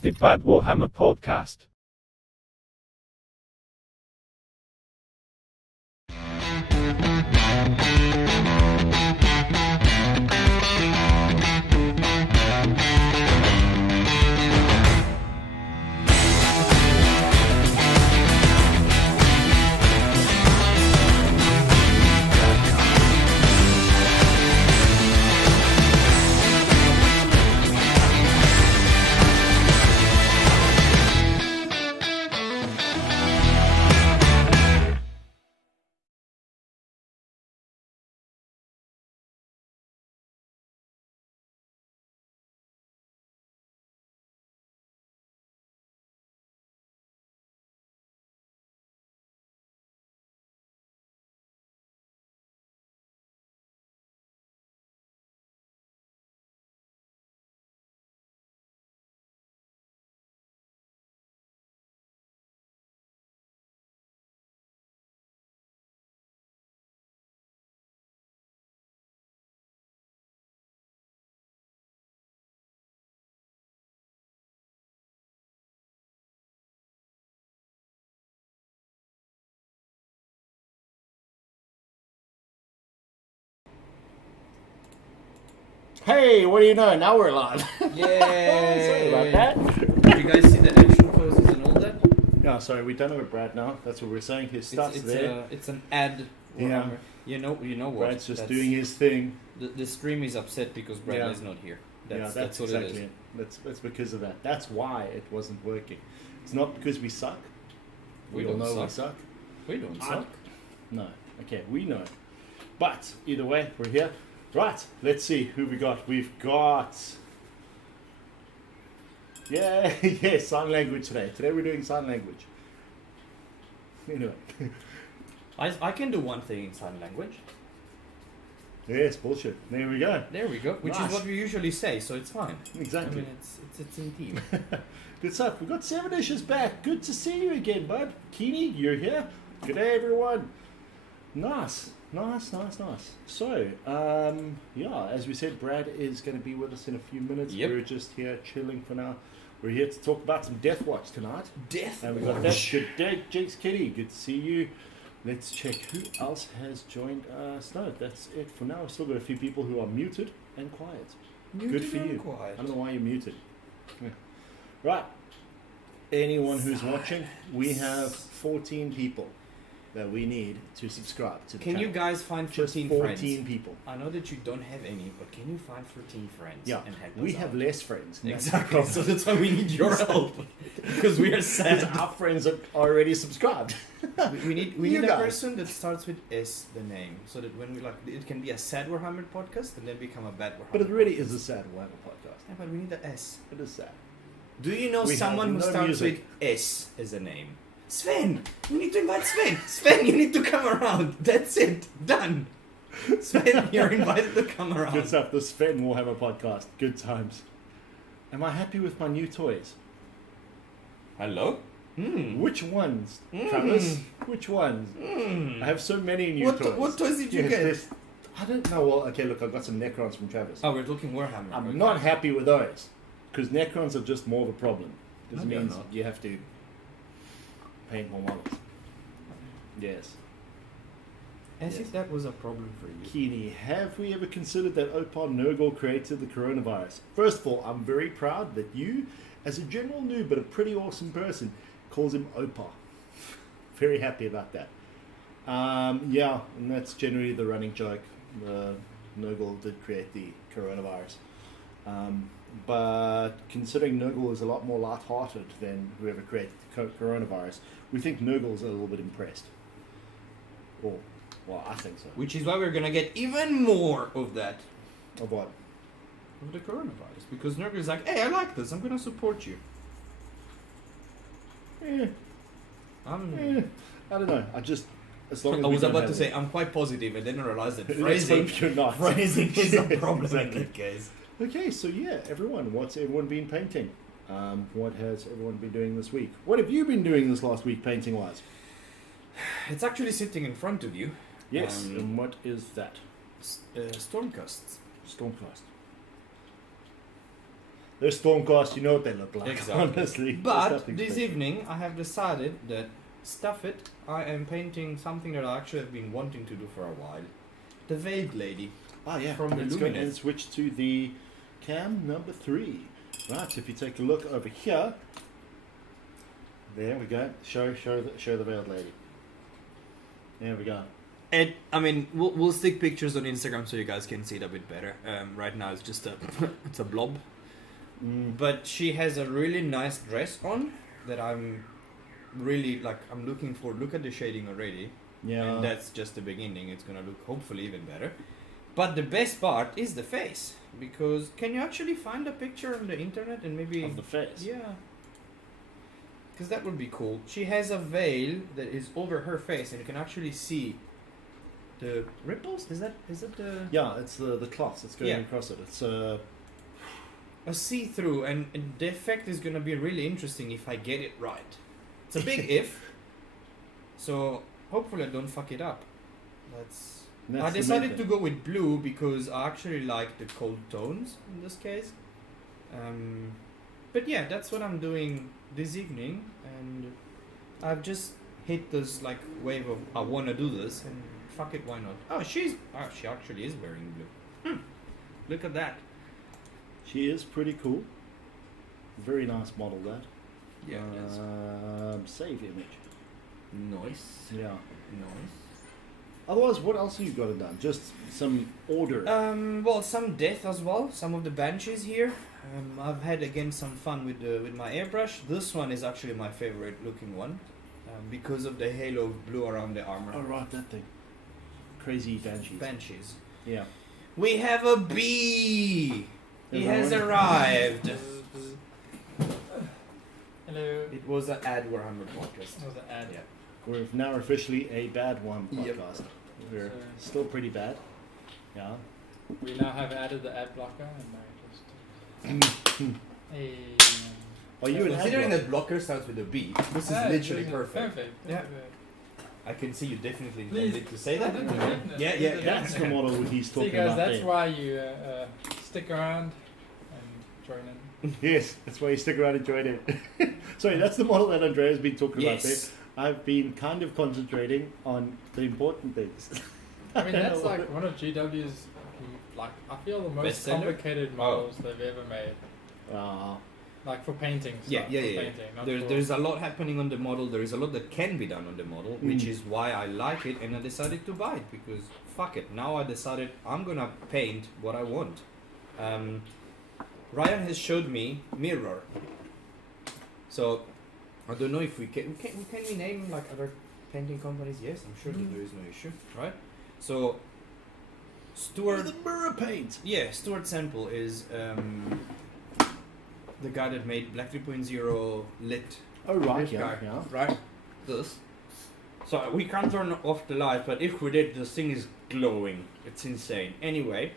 the Bad Warhammer Podcast. Hey, what do you know? Now we're live. Yay! Sorry about that. Did you guys see the action poses and all that? Yeah, sorry, we're done with Brad now. That's what we're saying. His stuff's there. It's an ad. Yeah. You know what? Brad's just doing his thing. The stream is upset because Brad is not here. That's what exactly it is. That's because of that. That's why it wasn't working. It's not because we suck. We all don't know suck. we suck. We don't suck. No. Okay, we know. But either way, we're here. Right, let's see who we got. We've got... Yeah, sign language today. Today we're doing sign language. Anyway. I can do one thing in sign language. Yes, bullshit. There we go. There we go. Which Nice. is what we usually say, so it's fine. Exactly. I mean, it's in team. Good stuff. We've got Seven Dishes back. Good to see you again, bud. Keeney, you're here. Good day, everyone. Nice. So, as we said, Brad is going to be with us in a few minutes. Yep. We're just here chilling for now. We're here to talk about some Deathwatch tonight. And we got that. Good day, Jake's Kitty. Good to see you. Let's check who else has joined us. No, that's it for now. We've still got a few people who are muted and quiet. Good for you. Quiet. I don't know why you're muted. Yeah. Right. Anyone who's watching, we have 14 people that we need to subscribe to the Can channel. you guys find Just 14 14 friends? people. I know that you don't have any, but can you find 14 friends? Yeah, and help we us have out? less friends. and that's the Exactly. problem. So that's why we need your help because we are Because sad. our friends are already subscribed. We need You a guys. person that starts with S, the name, so that when we it can be a sad Warhammer podcast and then become a bad Warhammer. But it really podcast. is a sad Warhammer podcast. Yeah, but we need the S. It is sad. Do you know We someone have who no starts music. with S as a name? Sven! We need to invite Sven! Sven, you need to come around! That's it! Done! Sven, you're invited to come around. Good stuff. The Sven will have a podcast. Good times. Am I happy with my new toys? Hello? Hmm. Which ones, Mm. Travis? Which ones? I have so many new toys. What toys did you Yes, get? there's- I don't know. Well, okay, look, I got some Necrons from Travis. Oh, we're talking Warhammer. I'm okay. not happy with those because Necrons are just more of a problem. This No, they're means not. you have to paint more models. Yes. As Yes. if that was a problem for you. Keeney, have we ever considered that Opar Nurgle created the coronavirus? First of all, I'm very proud that you, as a general noob but a pretty awesome person, calls him Opar. Very happy about that. Yeah, and that's generally the running joke. Nurgle did create the coronavirus. But considering Nurgle is a lot more light-hearted than whoever created the coronavirus, we think Nurgle's a little bit impressed. Or, well, I think so. Which is why we're gonna get even more of that. Of what? Of the coronavirus. Because Nurgle is like, hey, I like this, I'm gonna support you. I don't know. I just, as long as I we was don't about have to say it. I'm quite positive, and then I realized that Let's phrasing, hope you're not. phrasing is a problem Exactly. in that case. Okay, so yeah, everyone, what's everyone been painting? What has everyone been doing this week? What have you been doing this last week, painting-wise? It's actually sitting in front of you. Yes, and what is that? Stormcasts. Stormcast. They're Stormcast, you know what they look like, Exactly. honestly. There's But nothing this special. evening, I have decided that, stuff it, I am painting something that I actually have been wanting to do for a while. The Veiled Lady. Oh yeah, from the let's go Luminous. and switch to the cam number 3. Right, if you take a look over here, there we go. Show the Veiled Lady. There we go. And I mean, we'll stick pictures on Instagram so you guys can see it a bit better. Right now it's just it's a blob. But she has a really nice dress on that I'm really like. I'm looking for. Look at the shading already. Yeah. And that's just the beginning. It's gonna look hopefully even better. But the best part is the face, because can you actually find a picture on the internet and maybe Of the face. yeah, because that would be cool. She has a veil that is over her face, and you can actually see the ripples. Is that the Yeah, it's the cloth that's going Yeah. across it. It's a see-through, and the effect is gonna be really interesting if I get it right. It's a big if, so hopefully I don't fuck it up. I decided to go with blue because I actually like the cold tones in this case. But yeah, that's what I'm doing this evening, and I've just hit this like wave of I wanna do this, and fuck it, why not? Oh, she actually is wearing blue. Look at that. She is pretty cool. Very nice model that. Yeah. Save image. Nice. Yeah. Nice. Otherwise, what else have you got done? Just some order. Well, some death as well. Some of the banshees here. I've had again some fun with my airbrush. This one is actually my favorite looking one, because of the halo of blue around the armor. Oh right, that thing. Crazy banshees. Banshees. Yeah. We have a bee. He has Everyone? arrived. Hello. It was an ad Warhammer podcast. That was an ad. Yeah. We're now officially a bad one Yep. podcast. We're So- still pretty bad. Yeah. We now have added the ad blocker, and I just. Hey. Are you an Considering ad that blocker starts with a B, this is literally perfect. Perfect. Yeah. I can see you definitely Please. intended to say that. Yeah, Yeah. That's the model he's See, talking guys, about that's there. why you stick around and join in. Yes, that's why you stick around and join it. Sorry, that's the model that Andrea's been talking about there. Yes. I've been kind of concentrating on the important things. I mean, that's like one of GW's, like, I feel the most Bestseller? complicated models they've ever made. Like for painting stuff. Yeah. For painting, not for- There's a lot happening on the model. There is a lot that can be done on the model, which is why I like it, and I decided to buy it because fuck it. Now I decided I'm gonna paint what I want. Ryan has showed me Mirror. So I don't know if we can we name like other painting companies? Yes, I'm sure that there is no issue, right? So Stuart. The mirror paint. Yeah, Stuart Semple is the guy that made Black 3.0 lit. Oh right, This yeah, guy, yeah. right? This. So we can't turn off the light, but if we did, this thing is glowing. It's insane. Anyway,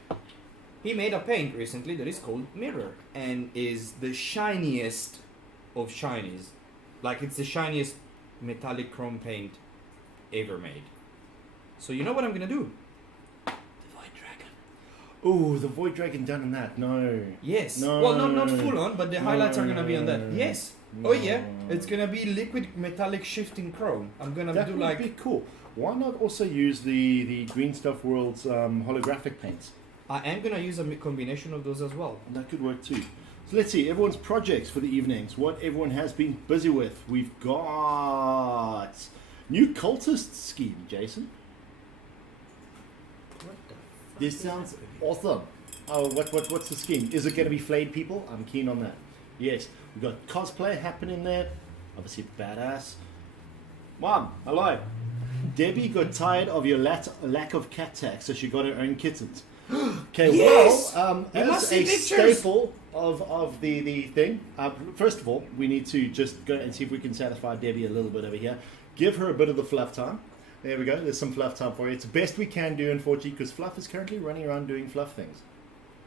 he made a paint recently that is called Mirror and is the shiniest of shinies. Like it's the shiniest metallic chrome paint ever made. So you know what I'm gonna do? Ooh, the Void Dragon done in that. No. Yes. No. Well, not full on, but the highlights are gonna be on that. No. Yes. Oh yeah, it's gonna be liquid metallic shifting chrome. I'm gonna That do would like be cool. Why not also use the Green Stuff World's holographic paints? I am gonna use a combination of those as well. That could work too. So let's see everyone's projects for the evenings. What everyone has been busy with. We've got new cultist scheme, Jason. What the fuck This is sounds happening? awesome. Oh, what's the scheme? Is it going to be flayed people? I'm keen on that. Yes, we've got cosplay happening there. Obviously, badass. Mom, hello. Debbie got tired of your lack of cat tax, so she got her own kittens. Okay, Yes! well, You must as see a pictures. staple of the thing, first of all, we need to just go and see if we can satisfy Debbie a little bit over here. Give her a bit of the fluff time. There we go. There's some fluff time for you. It's the best we can do, unfortunately, because Fluff is currently running around doing fluff things.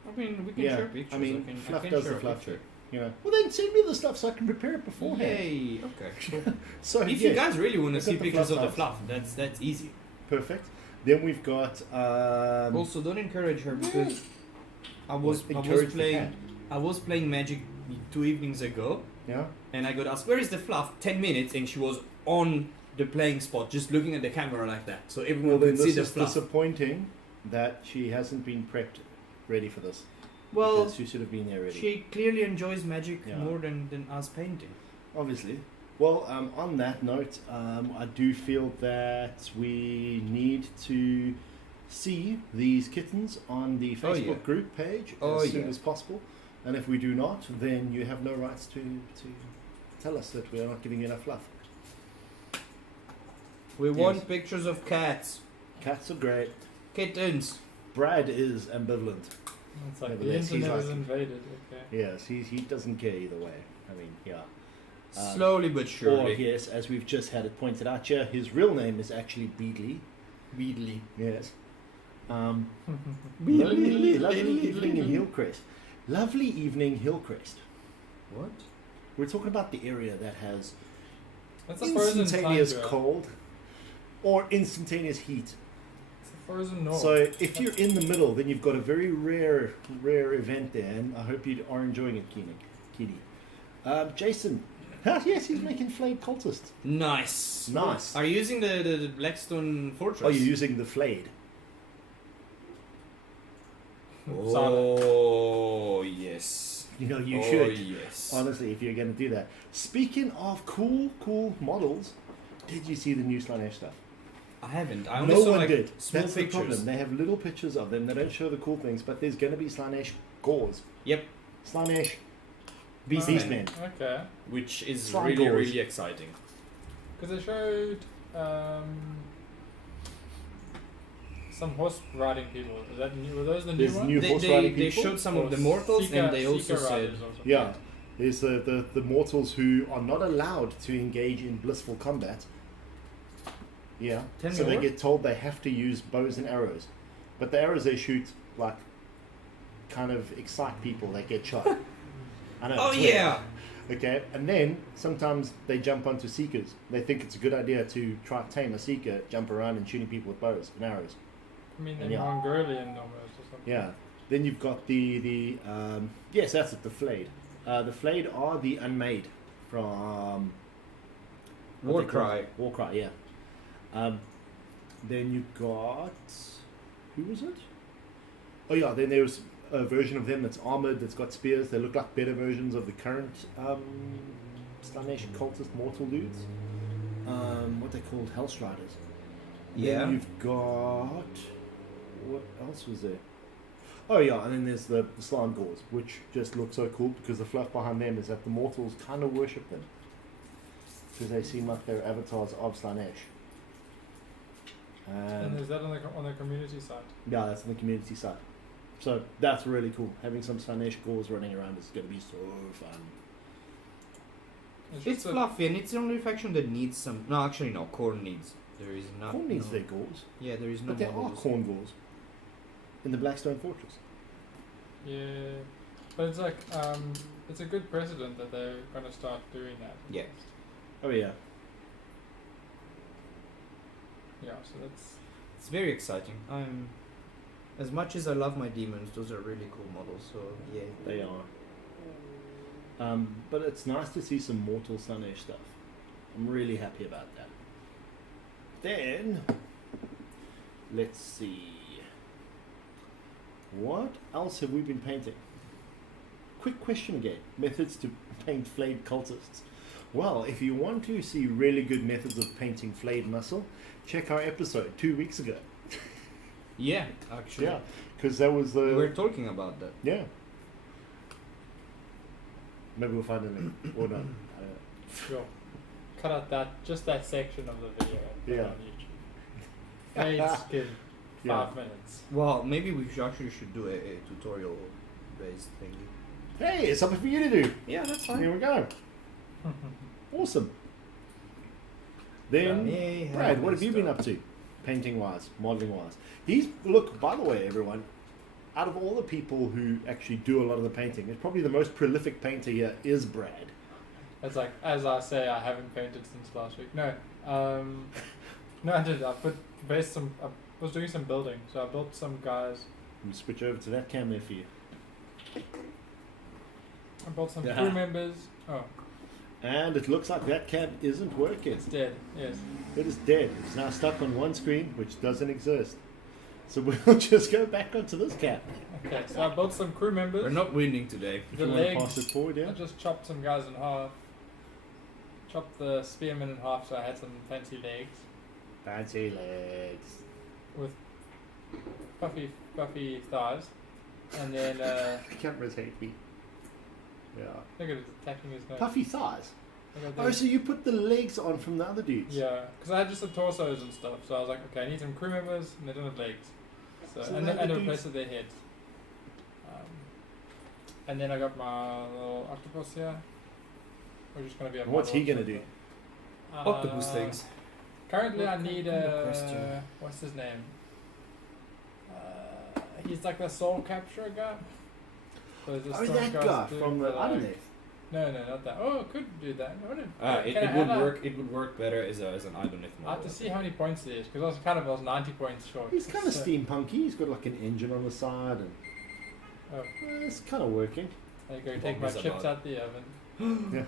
I mean, we can Yeah, share pictures. I mean, can, Fluff I can does share the a fluff picture. trick. You know. Well, then send me the stuff so I can prepare it beforehand. Yay! Okay. So If yeah, you guys really want to look see at the pictures of the fluff fluff, that's easy. perfect. Then we've got Also, don't encourage her because I was encourage the playing. cat. I was playing Magic 2 evenings ago, Yeah. and I got asked, "Where is the fluff?" 10 minutes, and she was on the playing spot, just looking at the camera like that, so everyone Well, then could see this the is fluff. disappointing that she hasn't been prepped ready for this. Well, Because she should have been there ready. she clearly enjoys Magic Yeah. more than us painting. Obviously. Well, on that note, I do feel that we need to see these kittens on the Oh, Facebook yeah. group page Oh, as soon yeah. as possible. And if we do not, then you have no rights to tell us that we are not giving you enough fluff. We Yes. want pictures of cats, Cats are great. kittens. Brad is ambivalent. It's like the Nevertheless, he's internet is like- invaded. Okay. Yes, he doesn't care either way. I mean, yeah. Slowly but Or surely. yes, as we've just had it pointed out here, his real name is actually Beedley. Beedly. Yes. Lovely evening in Hillcrest. Lovely evening Hillcrest. What? We're talking about the area that has That's a frozen instantaneous tundra. cold or instantaneous heat. It's a frozen north. So if you're in the middle, then you've got a very rare event there, and I hope you are enjoying it, Kitty. Jason. Yes, he's making flayed cultists. Nice. Nice. Are you using the Blackstone Fortress? Are you using the flayed? Oh, yes. You know, you Oh, should. yes. Honestly, if you're going to do that. Speaking of cool models, did you see the new Slanesh stuff? I haven't. I only No saw one like did. small That's pictures. the problem. They have little pictures of them. They don't show the cool things, but there's going to be Slanesh gauze. Yep. Slanesh Beastmen. Beastmen. Okay. Which is Slime really, balls. really exciting. Because they showed some horse riding people. Is that new? Were those the new There's ones? new horse riding They people. showed some Or of the mortals, Seeker- and they also Seeker said, riders or something. Yeah. There's the mortals who are not allowed to engage in blissful combat. Yeah. Tell me So they more. get told they have to use bows and arrows. But the arrows they shoot, like, kind of excite people that get shot. I know. "Oh it's weird. yeah." Okay, and then sometimes they jump onto seekers. They think it's a good idea to try to tame a seeker, jump around and shooting people with bows and arrows. I mean, And in yeah. Mongolian almost or something. Yeah. Then you've got the yes, that's it, the flayed. The flayed are the unmade from Warcry. Warcry, yeah. Then you've got who was it? Oh yeah, then there's a version of them that's armored, that's got spears. They look like better versions of the current Slanesh cultist mortal dudes. What they called Hellstriders. Yeah. Then you've got what else was there? Oh yeah, and then there's the slime gauze, which just look so cool because the fluff behind them is that the mortals kind of worship them because they seem like they're avatars of Slanesh. And is that on the community side? Yeah, that's on the community side. So that's really cool. Having some Slanesh gauze running around is going to be so fun. It's just a- fluffy, and it's the only faction that needs some. No, actually, no. Corn needs. There is not. Corn needs no. their gauze, Yeah, there is no. but there are models. corn gauze in the Blackstone Fortress. Yeah, but it's like it's a good precedent that they're gonna start doing that. Yeah. Oh yeah. Yeah, so that's It's very exciting. As much as I love my demons, those are really cool models. So yeah. They are. But it's nice to see some mortal Slanesh stuff. I'm really happy about that. Then, let's see. What else have we been painting? Quick question again. Methods to paint flayed cultists. Well, if you want to see really good methods of painting flayed muscle, check our episode 2 weeks ago. Yeah, actually. Yeah, because that was the... We were talking about that. Yeah. Maybe we'll find a link. Or not. I don't know. sure. Cut out that section of the video and put it Yeah. on YouTube. Fade skin, Yeah. 5 minutes. Well, maybe we should do a tutorial based thingy. Hey, it's something for you to do. Yeah, that's Here fine. we go. Awesome. Then, May Brad, what have you been stuff. up to? Painting wise, modeling wise. Look, by the way, everyone, out of all the people who actually do a lot of the painting, it's probably the most prolific painter here is Brad. It's like, as I say, I haven't painted since last week. No, no, I did. I was doing some building, so I built some guys. Let me switch over to that camera for you. I bought some Yeah. crew members. Oh, And it looks like that cab isn't working. it's dead. Yes. It is dead. It's now stuck on one screen, which doesn't exist. So we'll just go back onto this cab. Okay, so I built some crew members. We're not winning today. If The you want to legs. pass it forward, yeah? I just chopped some guys in half. Chopped the spearmen in half, so I had some fancy legs Fancy legs. with puffy thighs, and then Cameras hate me. Yeah. look at it attacking his nose. Puffy thighs. Look at Oh, this. so you put the legs on from the other dudes? Yeah, because I had just the torsos and stuff, so I was like, okay, I need some crew members, and they don't have legs, so So and now and the a dudes- replace their heads. And then I got my little octopus here. We're just gonna be a What's he model. gonna do? Octopus things. Currently, I What need kind of question? what's his name? He's like the soul capture guy. So just Oh, some that guys guy do from the, the underneath. No, not that. Oh, it could do that. No, It can I would have a- work. It would work better as an Idoneth I have model. to see how many points there is because I was 90 points short. He's kind of So- steampunky. He's got like an engine on the side, and Oh, it's kind of working. there you go. Take my Bombers chips about. out the oven. Yeah.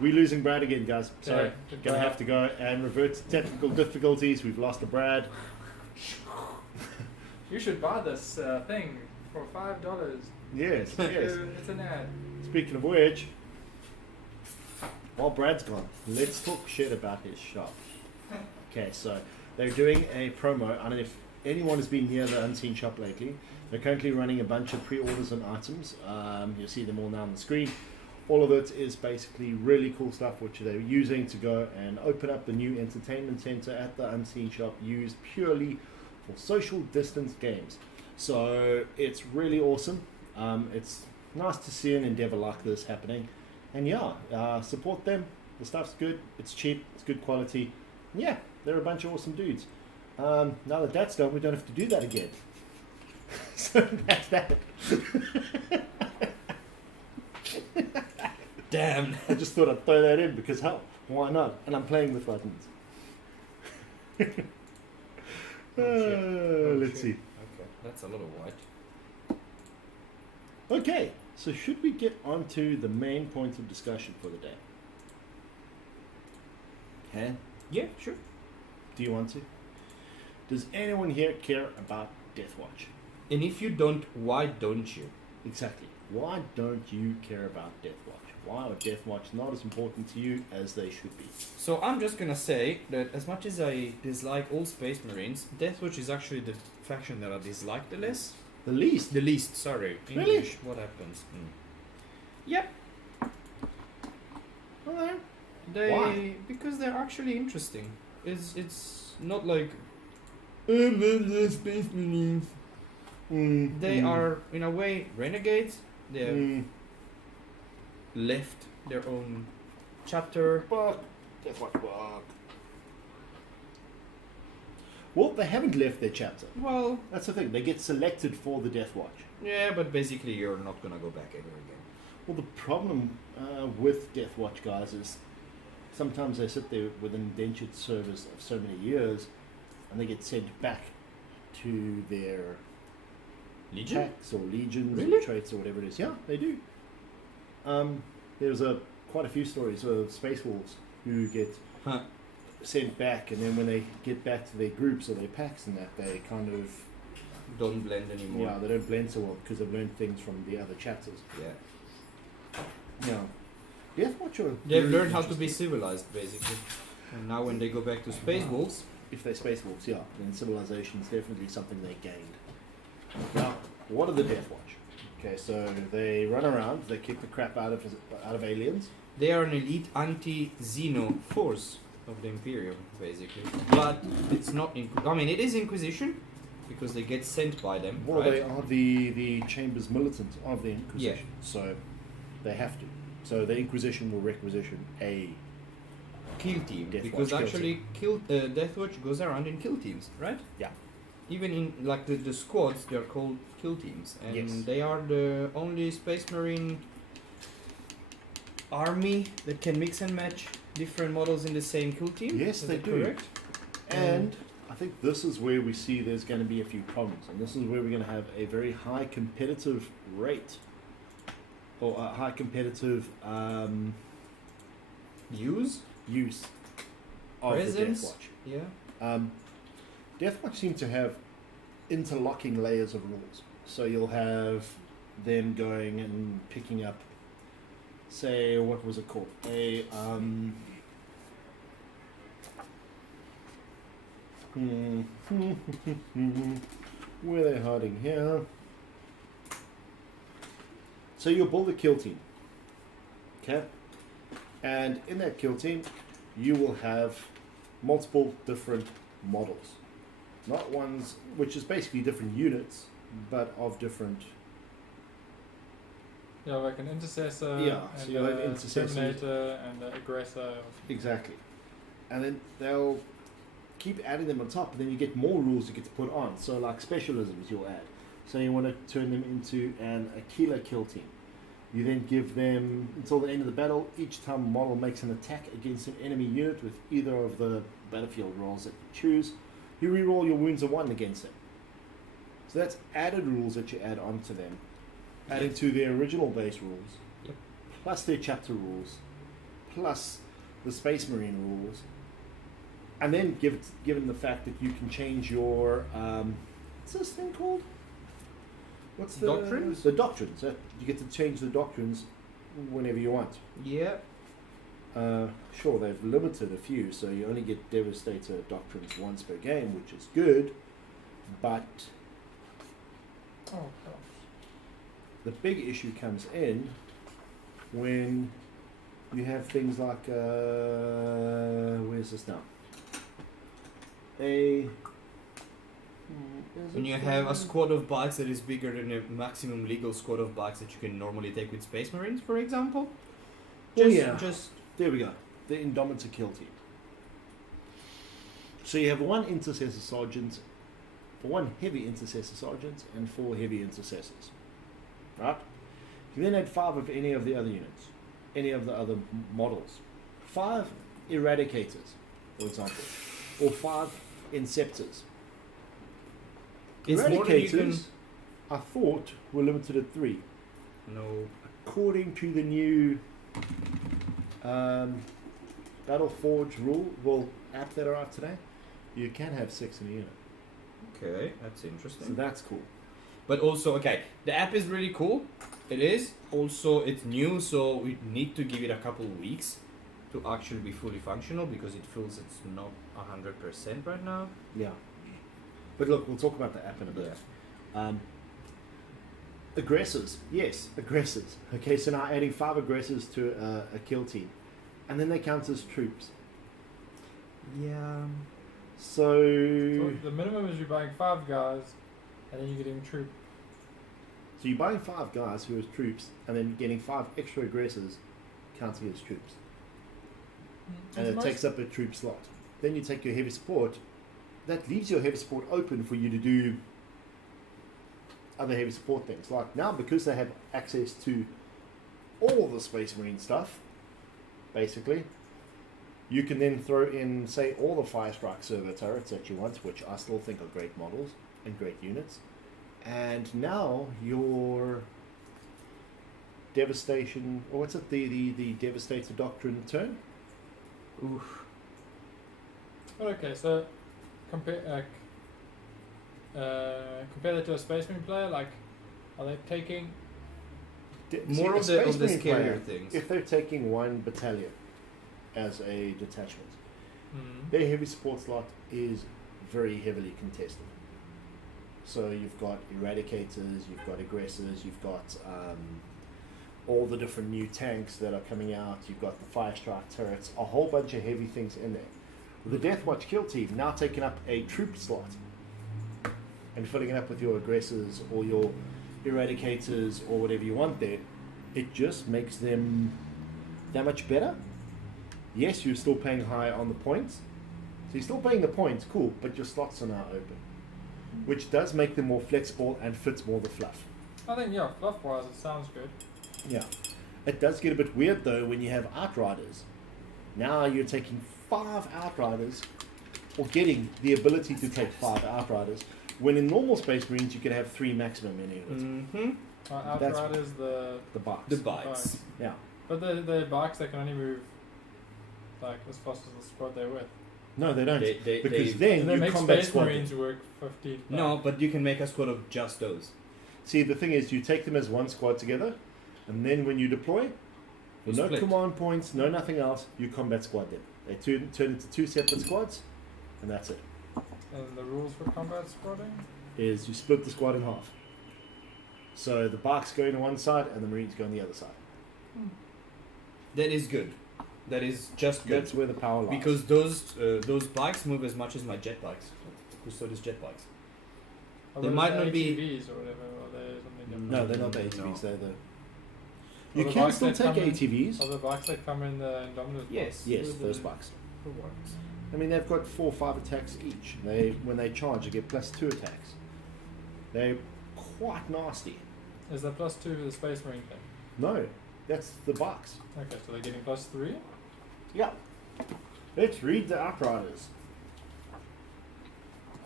We're losing Brad again, guys. Sorry. Yeah, good Gonna guy. have to go and revert to technical difficulties. We've lost the Brad. You should buy this thing for $5. Yes, yes. It's an ad. Speaking of which, while Brad's gone, let's talk shit about his shop. Okay, so they're doing a promo. I don't know if anyone has been near the Unseen shop lately. They're currently running a bunch of pre-orders on items. You'll see them all now on the screen. All of it is basically really cool stuff which they're using to go and open up the new entertainment center at the Unseen shop, used purely for social distance games. So it's really awesome. It's nice to see an endeavor like this happening. And yeah, support them. The stuff's good. It's cheap. It's good quality. And yeah, they're a bunch of awesome dudes. Now that that's done, we don't have to do that again. So that's that. Damn. I just thought I'd throw that in because hell, why not? And I'm playing with buttons. Let's see. Okay, that's a lot of white. Okay, so should we get on to the main point of discussion for the day? Okay, Yeah, sure. do you want to? Does anyone here care about Deathwatch? And if you don't, why don't you? Exactly. Why don't you care about Deathwatch? Why are Deathwatch not as important to you as they should be? So I'm just gonna say that as much as I dislike all Space Marines, Deathwatch is actually the faction that I dislike the less. The least. The least, sorry. Really? English, what happens? Yep. Alright. They because they're actually interesting. It's not like Space Marines. They are in a way renegades. They have left their own chapter. Fuck. Deathwatch fuck. Well, they haven't left their chapter. Well, That's the thing. They get selected for the Deathwatch. yeah, but basically you're not gonna go back ever again. Well, the problem with Deathwatch guys is sometimes they sit there with an indentured service of so many years, and they get sent back to their Legion? packs or legions or Really? traits or whatever it is. Yeah, they do. There's quite a few stories of Space Wolves who get Huh. sent back, and then when they get back to their groups or their packs and that, they kind of Don't blend anymore. they don't blend so well because they've learned things from the other chapters. Yeah. Yeah, Deathwatch are They've very learned how to be interesting. civilized, basically. And now when they go back to Space Wolves, If they're Space Wolves, yeah, then civilization is definitely something they gained. Now, what are the Deathwatch? Okay, so they run around, they kick the crap out of aliens. they are an elite anti-Xeno force of the Imperium, basically. But it's not. I mean, it is Inquisition because they get sent by them. Well, right? they are the Chambers militant of the Inquisition, so they have to. So the Inquisition will requisition a Kill team, Deathwatch because kill actually Deathwatch goes around in kill teams, right? Yeah. Even in like the squads, they are called kill teams, and Yes. they are the only Space Marine army that can mix and match different models in the same kill team. Yes, Is they that do. correct? And I think this is where we see there's going to be a few problems, and this is where we're going to have a very high competitive rate or high competitive Use? use of Presence? the Deathwatch. Yeah. Deathwatch seem to have interlocking layers of rules. So you'll have them going and picking up, say, what was it called? Where are they hiding here? So you'll build a kill team. Okay? And in that kill team, you will have multiple different models. Not ones, which is basically different units, but of different. Yeah, like an intercessor, Yeah, and so you'll have a intercessors. terminator, and an aggressor. Exactly. And then they'll keep adding them on top, and then you get more rules you get to put on. So, like specialisms, you'll add. So, you want to turn them into a killer kill team. You then give them, until the end of the battle, each time a model makes an attack against an enemy unit with either of the battlefield rolls that you choose, you reroll your wounds of 1 against them. So that's added rules that you add onto them, added to their original base rules, Yep. plus their chapter rules, plus the Space Marine rules, and then given the fact that you can change your what's this thing called? What's the Doctrines? The doctrines. You get to change the doctrines whenever you want. Yeah. Sure, they've limited a few, so you only get Devastator doctrines once per game, which is good, but Oh gosh. the big issue comes in when you have things like where's this now? When you have a squad of bugs that is bigger than the maximum legal squad of bugs that you can normally take with Space Marines, for example. Well, yeah. Just There we go. The Indomitor kill team. So you have 1 intercessor sergeant, 1 heavy intercessor sergeant, and 4 heavy intercessors. Right? You then add 5 of any of the other units, any of the other models. 5 eradicators, for example, or 5 inceptors. It's more than you can. Eradicators, I thought, were limited at 3. No. According to the new Battleforge app that are out today, you can have 6 in a unit. Okay, that's So interesting. that's cool. But also, okay, the app is really cool. It is. Also, it's new, so we need to give it a couple of weeks to actually be fully functional because it feels it's not 100% right now. Yeah. But look, we'll talk about the app in a bit. Aggressors. Yes, aggressors. Okay, so now adding 5 aggressors to a kill team. And then they count as troops. Yeah. So So the minimum is you're buying 5 guys, and then you're getting troop. you're buying 5 guys who are troops, and then getting 5 extra aggressors counting as troops. And it takes up a troop slot. Then you take your heavy support. That leaves your heavy support open for you to do other heavy support things. Like now, because they have access to all the Space Marine stuff, basically, you can then throw in, say, all the Firestrike servo turrets that you want, which I still think are great models and great units. And now your Devastation, or what's it, the Devastator Doctrine turn? Oof. Okay, so compare that to a Space Marine player. Like, are they taking? More a of the Space Marine scarier player, things. If they're taking 1 battalion as a detachment, Hmm. their heavy support slot is very heavily contested. So you've got eradicators, you've got aggressors, you've got all the different new tanks that are coming out, you've got the Firestrike turrets, a whole bunch of heavy things in there. With the Deathwatch kill team now taking up a troop slot and filling it up with your aggressors or your eradicators or whatever you want there, it just makes them that much better. Yes, you're still paying high on the points. So you're still paying the points, cool, but your slots are now open. Which does make them more flexible and fits more the fluff. I think fluff wise it sounds good. Yeah. It does get a bit weird though when you have Outriders. Now you're taking 5 Outriders, or getting the ability to take 5 Outriders, when in normal Space Marines you could have 3 maximum in a unit. Mm-hmm. Outriders, the bikes. The bikes. Yeah. But the bikes, they can only move like as fast as the squad they're with. No, they don't. They- because Do then they you make combat Space squad. Marines work 15? No, but you can make a squad of just those. See, the thing is, you take them as one squad together, and then when you deploy, You with no split. command points, no nothing else, you combat squad them. They turn into 2 separate squads, and that's it. And the rules for combat squadding? Is you split the squad in half. So the bikes go on one side, and the Marines go on the other side. That is good. That is just good. That's where the power lies. Because those bikes move as much as my jet bikes. So does jet bikes. Or They those might not be- ATVs or whatever, or they're something different. No, they're not the ATVs. No. They're the. Or You the can bikes still that take come in- ATVs. Or the bikes that come in the Indominus Yes. Yes, with those the- bikes. the works. I mean, they've got 4 or 5 attacks each. When they charge, they get +2 attacks. They're quite nasty. Is that +2 for the Space Marine thing? No, that's the bikes. Okay, so they're getting +3? Yeah. Let's read the Outriders.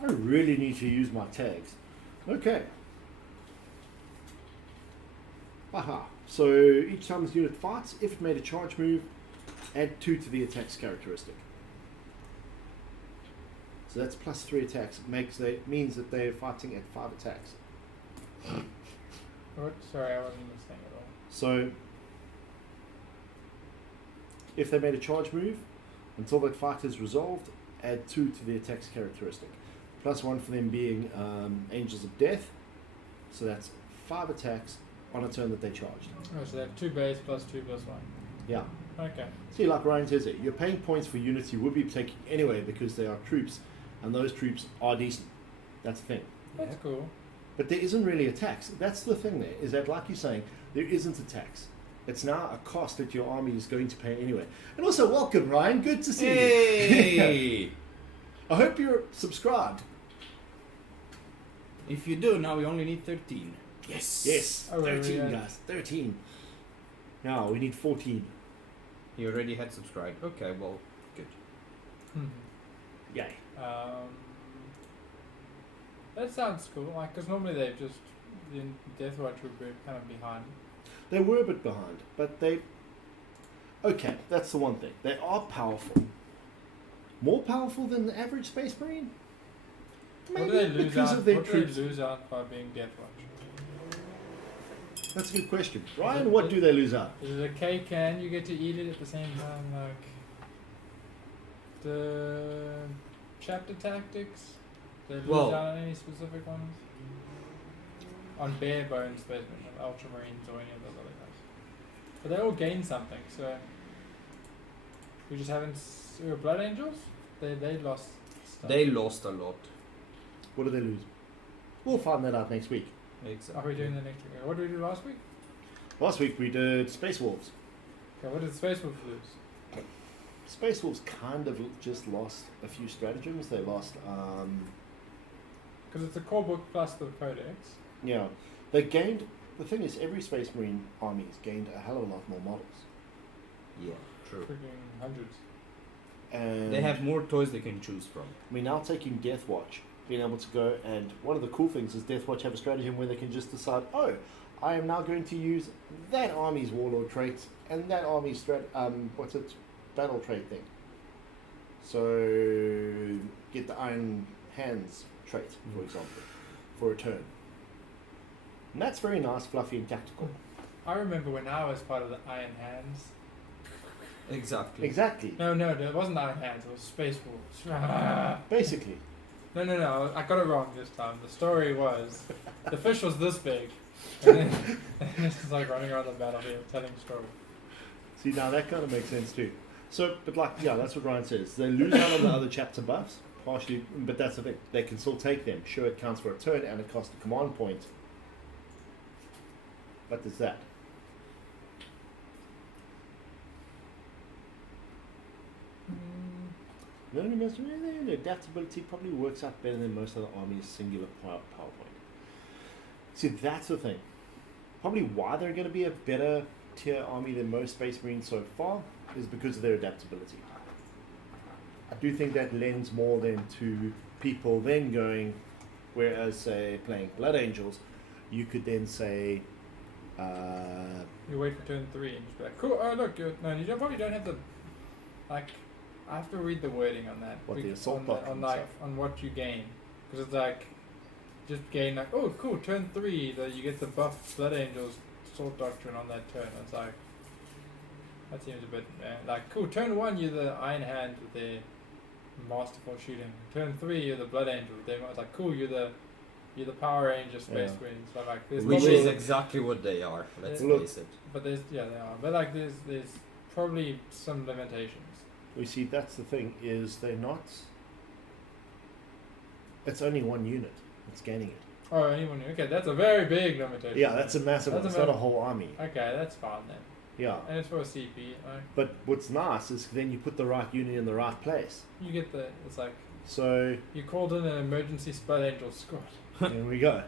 I really need to use my tags. Okay. Aha. So each time this unit fights, if it made a charge move, add 2 to the attack's characteristic. So that's +3 attacks. Means that they're fighting at 5 attacks. What? Sorry, I wasn't listening at all. So if they made a charge move, until that fight is resolved, add 2 to the attack's characteristic. +1 for them being Angels of Death. So that's 5 attacks on a turn that they charged. Oh, so they have 2 base +2/+1. Yeah. Okay. See, like Ryan says it, you're paying points for units you would be taking anyway because they are troops, and those troops are decent. That's the thing. That's cool. But there isn't really a tax. That's the thing there, is that like you're saying, there isn't a tax. It's now a cost that your army is going to pay anyway. And also, welcome, Ryan. Good to see you. Hey! I hope you're subscribed. If you do, now we only need 13. Yes. Yes. Oh, where are we 13, at? guys. 13. Now, we need 14. He already had subscribed. Okay, well, good. Yay. That sounds cool. Like, because normally they've just in Deathwatch would be kind of behind. They were a bit behind, but they... Okay, that's the one thing. They are powerful. More powerful than the average Space Marine? What do they lose because out? of their What do they troops. lose out by being Deathwatch? That's a good question. Ryan, what do they lose out? Is it a cake can you get to eat it at the same time? Like the chapter tactics? They lose Well- out on any specific ones? On bare bones specimen of Ultramarines or any of those other guys. But they all gain something, so we just haven't Blood Angels? They lost stuff. They lost a lot. What do they lose? We'll find that out next week. Are we doing the next week? What did we do last week? Last week we did Space Wolves. Okay, what did the Space Wolves lose? Space Wolves kind of just lost a few stratagems. They lost, Because it's a core book plus the Codex. yeah, they gained. The thing is, every Space Marine army has gained a hell of a lot more models, Yeah, true. Freaking hundreds. and They have more toys they can choose from. we're now taking Deathwatch, being able to go. And one of the cool things is Deathwatch have a stratagem where they can just decide, oh, I am now going to use that army's warlord trait and that army's battle trait thing. So get the Iron Hands trait, for example, for a turn. And that's very nice, fluffy, and tactical. I remember when I was part of the Iron Hands. Exactly. Exactly. No, it wasn't Iron Hands, it was Space Wolves. Basically. No, I got it wrong this time. The story was, the fish was this big, and then it's just like running around the battlefield telling a story. See, now that kind of makes sense too. So, but like, yeah, that's what Ryan says. They lose out on the other chapter buffs, partially, but that's the thing. They can still take them. Sure, it counts for a turn and it costs a command point. But there's that. The only most the adaptability probably works out better than most other armies' singular PowerPoint. See, that's the thing. Probably why they're going to be a better tier army than most Space Marines so far is because of their adaptability. I do think that lends more than to people then going, whereas say playing Blood Angels, you could then say You wait for turn 3 and just be like, cool. Oh look, no, you probably don't have the like. I have to read the wording on that. What, the assault on, doctrine on like stuff? on what you gain, because it's like just gain like, oh cool, turn 3 that you get the buff Blood Angels assault doctrine on that turn. It's like that seems a bit like cool. Turn 1 you're the Iron Hand with their masterful shooting. Turn 3 you're the Blood Angel with their. It's like cool, you're the Power Ranger Space Marines. But like there's Which probably is exactly what they are. Let's Look. face it. but there's they are. But like there's probably some limitations. We see that's the thing, is they're not. It's only one unit. It's gaining it. Oh, anyone? Okay, that's a very big limitation. Yeah, that's a massive one. That's It's a not a whole army. Okay, that's fine then. Yeah. And it's for a CP. But what's nice is then you put the right unit in the right place. You get the. It's like So you called in an emergency Blood Angel squad. there we go.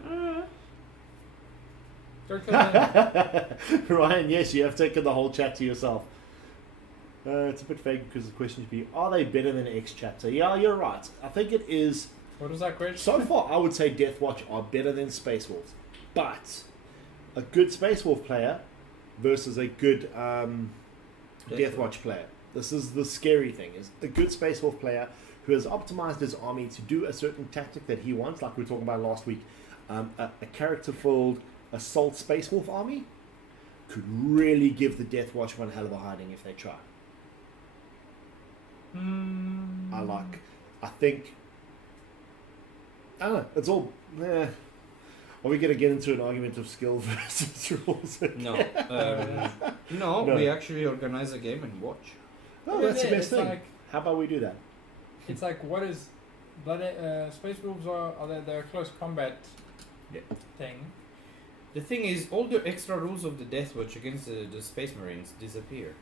Go kill them. Ryan, yes, you have taken the whole chat to yourself. It's a bit vague because the question should be, are they better than X chapter? Yeah, you're right. I think it is. What was that question? So far, I would say Deathwatch are better than Space Wolves. But a good Space Wolf player versus a good Deathwatch player. This is the scary thing, is a good Space Wolf player who has optimized his army to do a certain tactic that he wants, like we were talking about last week, a character-filled assault Space Wolf army could really give the Deathwatch one hell of a hiding if they try. I think, I don't know, it's all, are we going to get into an argument of skill versus rules? No. No, we actually organize a game and watch. Oh, Yeah, that's the yeah, best it's thing. like- How about we do that? It's like what is Space Wolves are they're a close combat Yeah. thing. The thing is, all the extra rules of the Deathwatch against the Space Marines disappear.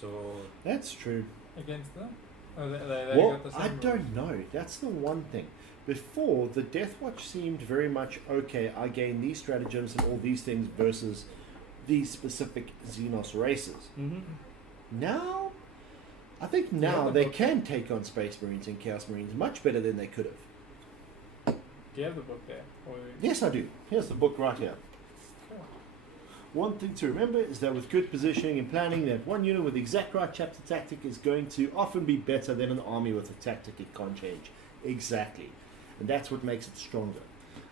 So That's true. Against them? Oh, they Well, got the same I rules. don't know. That's the one thing. Before, the Deathwatch seemed very much, okay, I gain these stratagems and all these things versus these specific Xenos races. Now, I think now the they book? can take on Space Marines and Chaos Marines much better than they could have. Do you have the book there? Or Yes, I do. Here's the book right here. Cool. One thing to remember is that with good positioning and planning, that one unit with the exact right chapter tactic is going to often be better than an army with a tactic it can't change. Exactly. And that's what makes it stronger.